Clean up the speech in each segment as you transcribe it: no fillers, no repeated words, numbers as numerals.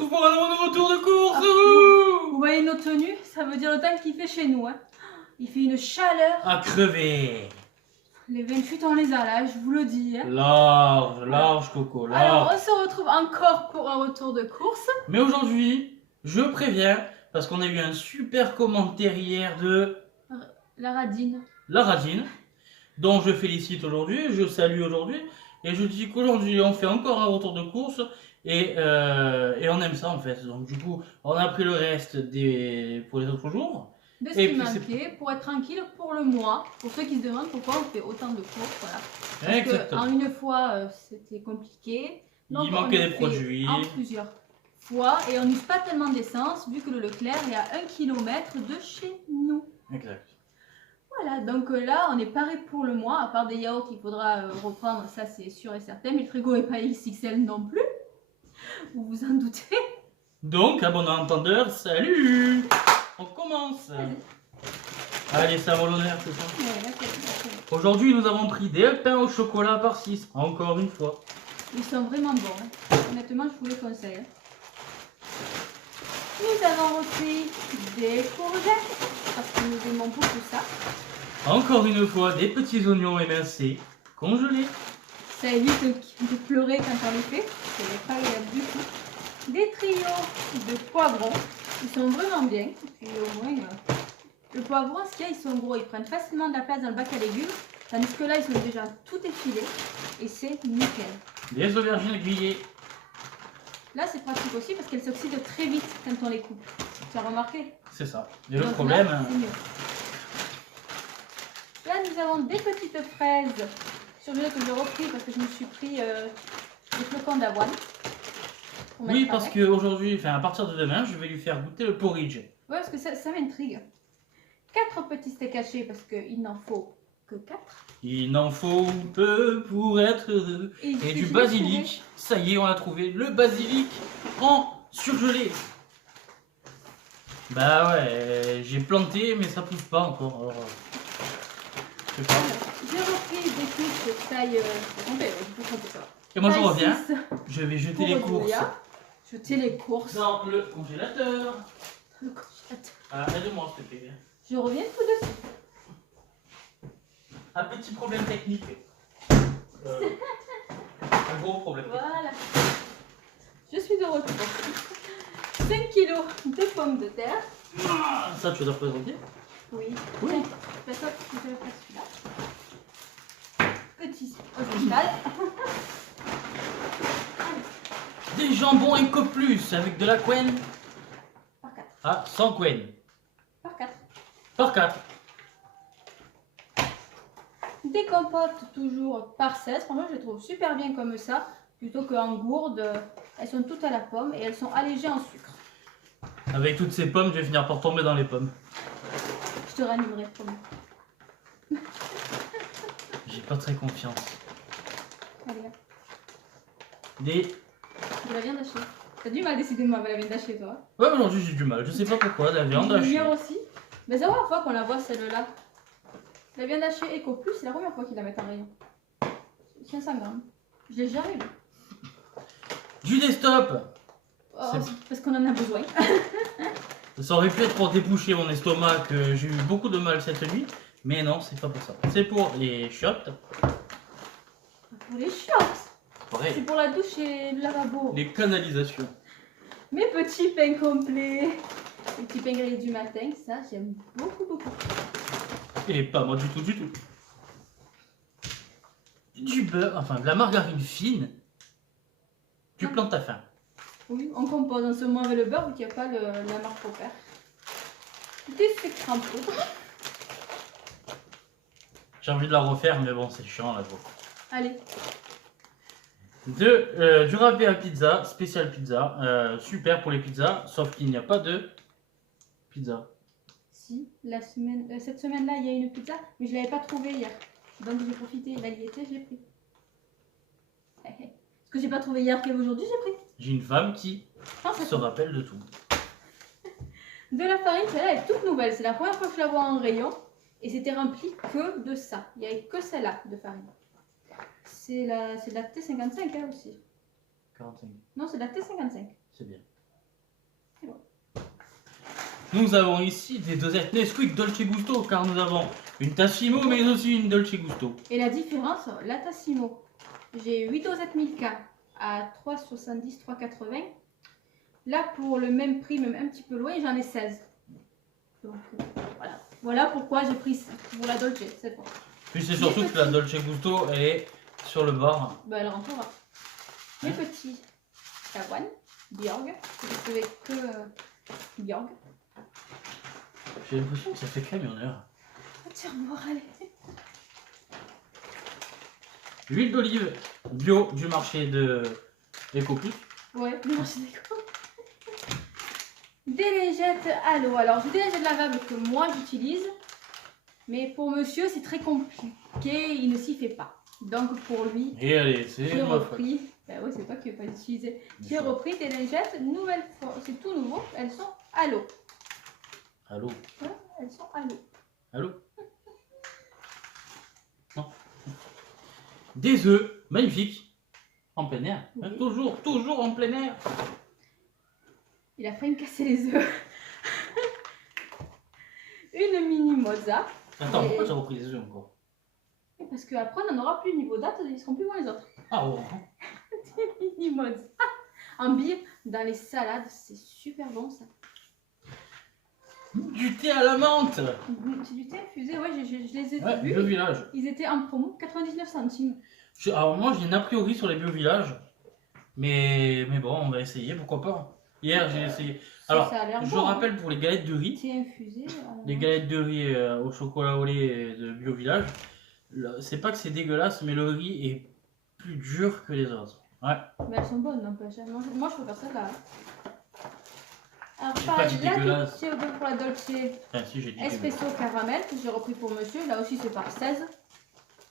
retrouve pour un nouveau tour de course. Vous voyez nos tenues, ça veut dire le temps qu'il fait chez nous. Hein. Il fait une chaleur. À crever. Les 28 on les a là, je vous le dis. Hein. Large, Coco, large. Alors on se retrouve encore pour un retour de course. Mais aujourd'hui, je préviens, parce qu'on a eu un super commentaire hier de La radine. la Radine, dont je félicite aujourd'hui, je salue aujourd'hui, et je dis qu'aujourd'hui on fait encore un retour de course, et on aime ça en fait. Donc du coup, on a pris le reste pour les autres jours. De ce Et qui puis manquait pour être tranquille pour le mois. Pour ceux qui se demandent pourquoi on fait autant de courses. Voilà. Parce Exactement. en une fois, c'était compliqué. Donc, Il manquait on le des fait produits. En plusieurs fois. Et on n'use pas tellement d'essence vu que le Leclerc est à 1 km de chez nous. Exact. Voilà, donc là, on est paré pour le mois. À part des yaourts qu'il faudra reprendre, ça c'est sûr et certain. Mais le frigo n'est pas XXL non plus. Vous vous en doutez. Donc, à bon entendeur, salut. On commence. Allez, ça vaut l'honneur, c'est ça. Ouais, là, c'est- Aujourd'hui, nous avons pris des pains au chocolat par 6, encore une fois. Ils sont vraiment bons. Hein. Honnêtement, je vous les conseille. Hein. Nous avons repris des courgettes, parce que nous aimons beaucoup ça. Encore une fois, des petits oignons émincés, congelés. Ça évite de pleurer quand on les fait. C'est pas agréable du tout. Des trios de poivrons. Ils sont vraiment bien. Et au moins, le poivron, ce qu'il y a, ils sont gros. Ils prennent facilement de la place dans le bac à légumes. Tandis que là, ils sont déjà tout effilés. Et c'est nickel. Des aubergines grillées. Là, c'est pratique aussi parce qu'elles s'oxydent très vite quand on les coupe. Tu as remarqué? C'est ça. Et le Donc problème, là, c'est mieux. Là, nous avons des petites fraises surgelées que j'ai repris parce que je me suis pris des flocons d'avoine. pour oui, mettre parce avec. qu'aujourd'hui, enfin à partir de demain, je vais lui faire goûter le porridge. Ouais, parce que ça m'intrigue. 4 petits steaks hachés parce qu'il n'en faut que 4. Il n'en faut peu pour être heureux. Et Du basilic. Ça y est, on a trouvé le basilic en surgelé. Bah ouais, j'ai planté, mais ça pousse pas encore. Alors, je sais pas. J'ai repris des couches taille. Et moi je taille reviens, 6 je vais jeter pour les courses Julia. Jeter les courses. dans le congélateur. Le congélateur. Ah, aide-moi s'il te plaît. Je reviens tout de suite. Un petit problème technique. Un gros problème technique. Voilà. Je suis de retour. 5 kilos de pommes de terre. Ah, ça tu dois présenter. Oui. Oui. Tiens, fais ça, je te le passe celui-là. Petit original. Des jambons Eco Plus avec de la quen. Par 4. Ah, sans quen. Par 4. Par 4. Des compotes toujours par 16. Franchement, je les trouve super bien comme ça. Plutôt qu'en gourde. Elles sont toutes à la pomme et elles sont allégées en sucre. Avec toutes ces pommes, je vais finir par tomber dans les pommes. Je te ranimerai, promis. J'ai pas très confiance. Allez, là. Des... De la viande hachée. T'as du mal décidément avec la viande hachée, toi. Ouais, aujourd'hui j'ai du mal. Je sais pas pourquoi. La viande La hachée. lumière aussi. Mais c'est la première fois qu'on la voit celle-là. La viande hachée Eco Plus, c'est la première fois qu'ils la mettent en rayon. 500 grammes. Je l'ai jamais vu. Du desktop. Oh, C'est- c'est parce qu'on en a besoin. Ça aurait pu être pour déboucher mon estomac que j'ai eu beaucoup de mal cette nuit. Mais non, c'est pas pour ça. C'est pour les chiottes. Pour les chiottes. C'est Pareil. pour la douche et le lavabo. Les canalisations. Mes petits pains complets. Les petits pains grillés du matin, ça j'aime beaucoup, beaucoup. Et pas moi du tout, du tout. Du beurre, enfin de la margarine fine. Du Ah. plantain. Oui, on compose en ce moment avec le beurre vu qu'il n'y a pas la marque au père. Des sucres en poudre. J'ai envie de la refaire, mais bon, c'est chiant là. Allez, Du râpé à pizza, spécial pizza. Super pour les pizzas, sauf qu'il n'y a pas de pizza. si, cette semaine-là, il y a une pizza, mais je ne l'avais pas trouvée hier. Donc j'ai profité, là il y était, je l'ai pris. Ce que j'ai pas trouvé hier qu'aujourd'hui, j'ai pris. J'ai une femme qui Ah, ça se rappelle de tout. De la farine, celle-là est toute nouvelle. C'est la première fois que je la vois en rayon. Et c'était rempli que de ça. Il n'y avait que celle-là de farine. C'est de la T55 hein, aussi. 45, Non, c'est de la T55. c'est bien. Nous avons ici des dosettes Nesquik Dolce Gusto, car nous avons une Tassimo, mais aussi une Dolce Gusto. Et la différence, la Tassimo, j'ai 8 dosettes Milka à 3,70, 3,80. Là, pour le même prix, même un petit peu loin, j'en ai 16. Donc voilà. Voilà pourquoi j'ai pris pour la Dolce cette fois. Puis c'est surtout que la Dolce Gusto, elle est sur le bord. Bah, elle rentrera. Les petits Kawan, Bjorg. Je ne trouvais que Bjorg. J'ai l'impression que ça fait camionneur. Attire-moi, allez. L'huile d'olive bio du marché de EcoPlus. Ouais, le marché d'éco. Des lingettes à l'eau. Alors, j'ai des lingettes lavables que moi j'utilise. Mais pour monsieur, c'est très compliqué. Il ne s'y fait pas. Donc, pour lui, Et allez, c'est j'ai ma faute. repris. Ben ouais, c'est toi qui n'as pas utilisé. J'ai repris des lingettes nouvelles. C'est tout nouveau. Elles sont à l'eau. Allô? Ouais, elles sont à l'eau. Allô? Non. Des œufs magnifiques. En plein air. Oui. Hein, toujours en plein air. Il a failli me casser les œufs. Une mini mozza. Attends, Et- pourquoi j'ai repris des œufs encore? Parce qu'après, on n'en aura plus niveau date. Ils seront plus bons les autres. Ah ouais. Des mini mozza. En bille, dans les salades, c'est super bon ça. Du thé à la menthe. C'est du thé infusé, ouais, je les ai Ouais, vus. bio village. Ils étaient en promo, 99 centimes. Alors moi j'ai une a priori sur les bio villages. Mais bon, on va essayer, pourquoi pas. Hier j'ai essayé. Alors, Ça a l'air je bon, rappelle pour les galettes de riz. Thé infusé. Les galettes de riz au chocolat au lait de Bio Village, c'est pas que c'est dégueulasse, mais le riz est plus dur que les autres. Ouais. Mais elles sont bonnes, n'empêche. Moi, je préfère celle-là. Alors, J'ai pas pareil, dit la dégueulasse. Dolce pour la Dolce Enfin, si j'ai dit Espresso caramel que j'ai repris pour monsieur. Là aussi, c'est par 16.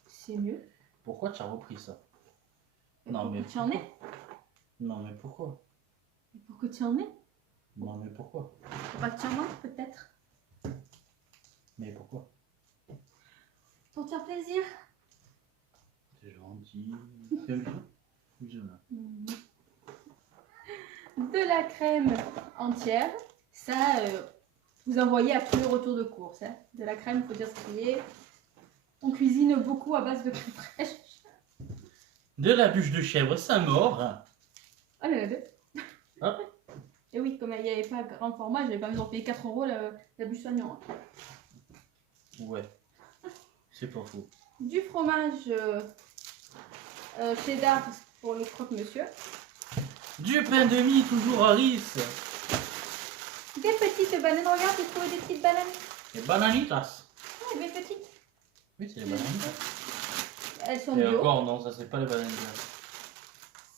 C'est mieux. Pourquoi tu as repris ça? Non, mais Pour que tu en aies. Non, mais pourquoi? Pour que tu en aies. Non, mais pourquoi? Pour pas que tu en manques, peut-être. Mais pourquoi? Pour te faire plaisir. C'est gentil. Fais un bisou. Bisou, là. De la crème entière. Ça, vous envoyez à tous les retours de course. Hein. De la crème, il faut dire ce qu'il y a. On cuisine beaucoup à base de crème fraîche. De la bûche de chèvre, ça mord. Oh, il y en a deux. Ah. Et oui, comme il n'y avait pas grand format, j'avais pas besoin de payer 4 € la bûche soignant. Hein. Ouais. C'est pas faux. Du fromage cheddar pour le croque-monsieur. Du pain de mie, toujours à riz. Des petites bananes. Regarde, j'ai trouvé des petites bananes. Et bananitas. Ouais, des petites. Oui, c'est les bananitas. Elles sont Et bio. encore, non, ça c'est pas les bananitas.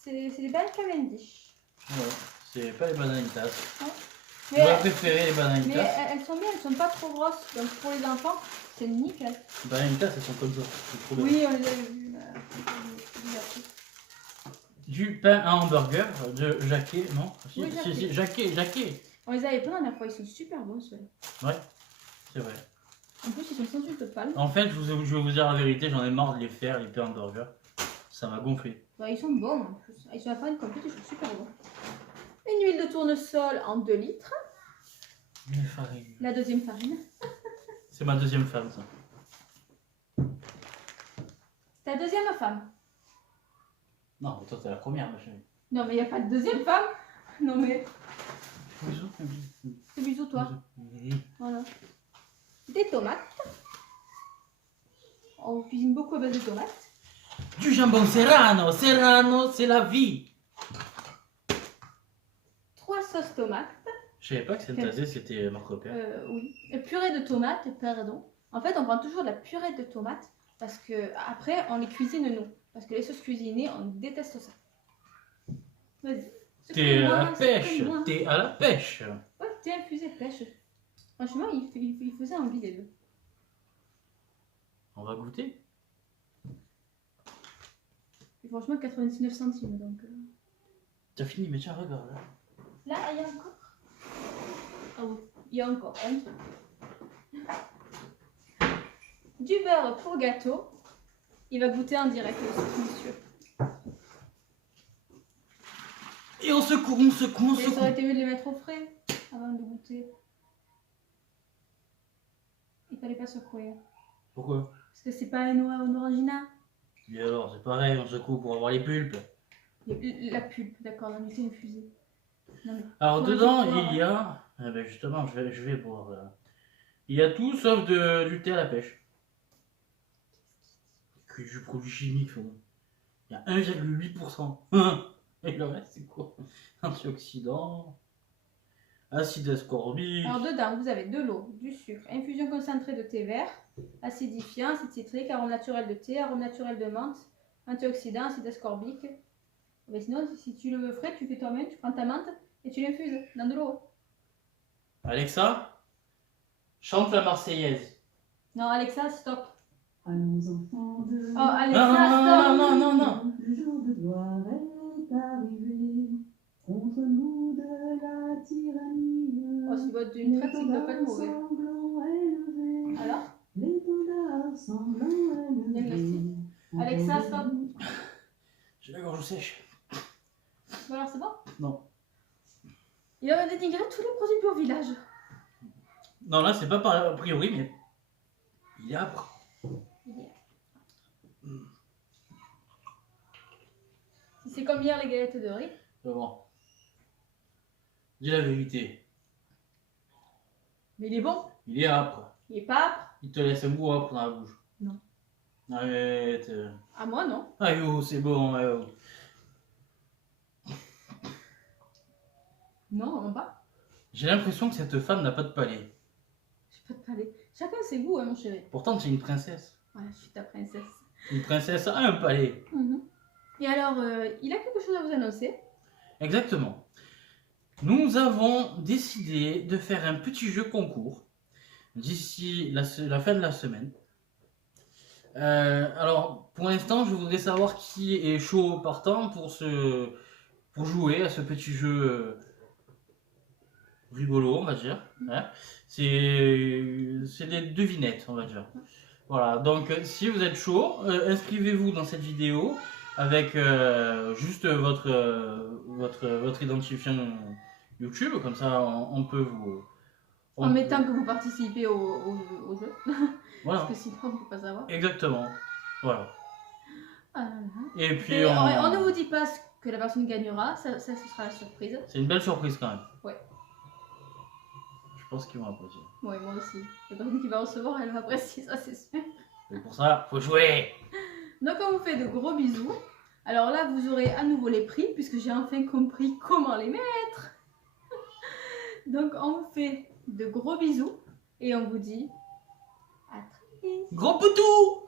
C'est des bananes Cavendish. Ouais, c'est pas les bananitas. Mais, J'aurais préféré les mais bananitas. elles sont bien, elles sont pas trop grosses. Donc pour les enfants, c'est nickel. Les bananitas, elles sont comme ça. C'est trop bien. Oui, on les avait vues. Du pain à hamburger de Jacquet, non? Si, Oui, si, Jacquet. On les avait pas la dernière fois, ils sont super bons ceux-là. Ouais, c'est vrai. En plus, ils sont sans huile de palme. En fait, je vais vous dire la vérité, j'en ai marre de les faire, les pains hamburgers. Ça m'a gonflé. Bah, ils sont bons en plus. Ils sont à farine complète, ils sont super bons. Une huile de tournesol en 2 litres. Une farine. La deuxième farine. C'est ma deuxième femme, ça. C'est ta deuxième femme. Non, mais toi, t'es la première, ma chérie. Non, mais il n'y a pas de deuxième femme. Non, mais Bisous, bisous. c'est bisous, toi. Bisous. Voilà. Des tomates. On cuisine beaucoup à base de tomates. Du jambon serrano, serrano, c'est la vie. 3 sauces tomates. Je savais pas que Saint-Azé, c'était Marc Repère. Oui. Et purée de tomates, pardon. En fait, on prend toujours de la purée de tomates parce que après, on les cuisine nous. Parce que les sauces cuisinées, on déteste ça. Vas-y. T'es à la Secoue-moi, pêche, secoue-moi. t'es à la pêche. Ouais, thé infusé pêche. Franchement, il faisait envie les deux. On va goûter. Et franchement, 99 centimes. Donc, T'as fini, mais tiens, regarde là. là, il y a encore. Ah oui, il y a encore un truc. Du beurre pour gâteau. Il va goûter en direct, monsieur. Et on secoue, on secoue, on Et ça aurait secoue. été mieux de les mettre au frais. avant de goûter. Il fallait pas secouer. Pourquoi? Parce que c'est pas un orangina. Et alors, c'est pareil, on secoue pour avoir les pulpes. La pulpe, d'accord, on était infusée. Non, mais Alors comment dedans, tu peux boire, il y a... Eh ben justement, je vais boire là. Il y a tout sauf du thé à la pêche. Que du produit chimique, Fabien. Il y a 1,8%. Et le reste, c'est quoi? Antioxydants, acide ascorbique. Alors dedans, vous avez de l'eau, du sucre, infusion concentrée de thé vert, acidifiant, acide citrique, arôme naturel de thé, arôme naturel de menthe, antioxydant, acide ascorbique. Mais sinon, si tu le veux frais, tu fais toi-même, tu prends ta menthe et tu l'infuses dans de l'eau. Alexa, chante la Marseillaise. Non, Alexa, stop. Allons enfants de... Oh, Alexa, Non, stop. non, non, non. Le jour de gloire est arrivé. Contre nous de la tyrannie. Oh, si votre d'une traite, c'est que doit pas être mauvais. Sanglants élevés. Alors L'étendard sanglant Bien élevé. glacé. Alexa, stop. J'ai la gorge sèche. Bon, alors c'est bon? Non. Il a dénigré tous les produits bio village. Non, là, c'est pas a priori, mais il est âpre. Si c'est comme hier les galettes de riz. Bon. Dis la vérité. Mais il est bon. Il est âpre. Il est pas âpre. Il te laisse un goût âpre dans la bouche. Non. Arrête. À moi, non. Ah yo, c'est bon. Non, vraiment pas. J'ai l'impression que cette femme n'a pas de palais. J'ai pas de palais. Chacun ses goûts, hein, mon chéri. Pourtant, tu es une princesse. Voilà, je suis ta princesse. Une princesse a un palais. Et alors, il a quelque chose à vous annoncer. Exactement. Nous avons décidé de faire un petit jeu concours d'ici la fin de la semaine. Alors, pour l'instant, je voudrais savoir qui est chaud partant pour jouer à ce petit jeu rigolo, on va dire. Hein. C'est des devinettes, on va dire. Voilà, donc si vous êtes chaud, inscrivez-vous dans cette vidéo avec juste votre identifiant YouTube, comme ça on peut vous... En mettant que vous participez au jeu. Voilà. Parce que sinon, on ne peut pas savoir. Exactement. Voilà. Ah là là. Et puis Et on ne vous dit pas ce que la personne gagnera, ça ce sera la surprise. c'est une belle surprise quand même. Ouais. Je pense qu'ils vont apprécier. Ouais, moi aussi. La personne qui va recevoir, elle va apprécier ça, c'est sûr. Et pour ça, faut jouer. Donc on vous fait de gros bisous. Alors là, vous aurez à nouveau les prix, puisque j'ai enfin compris comment les mettre. Donc on vous fait de gros bisous, et on vous dit à très vite. Gros poutou.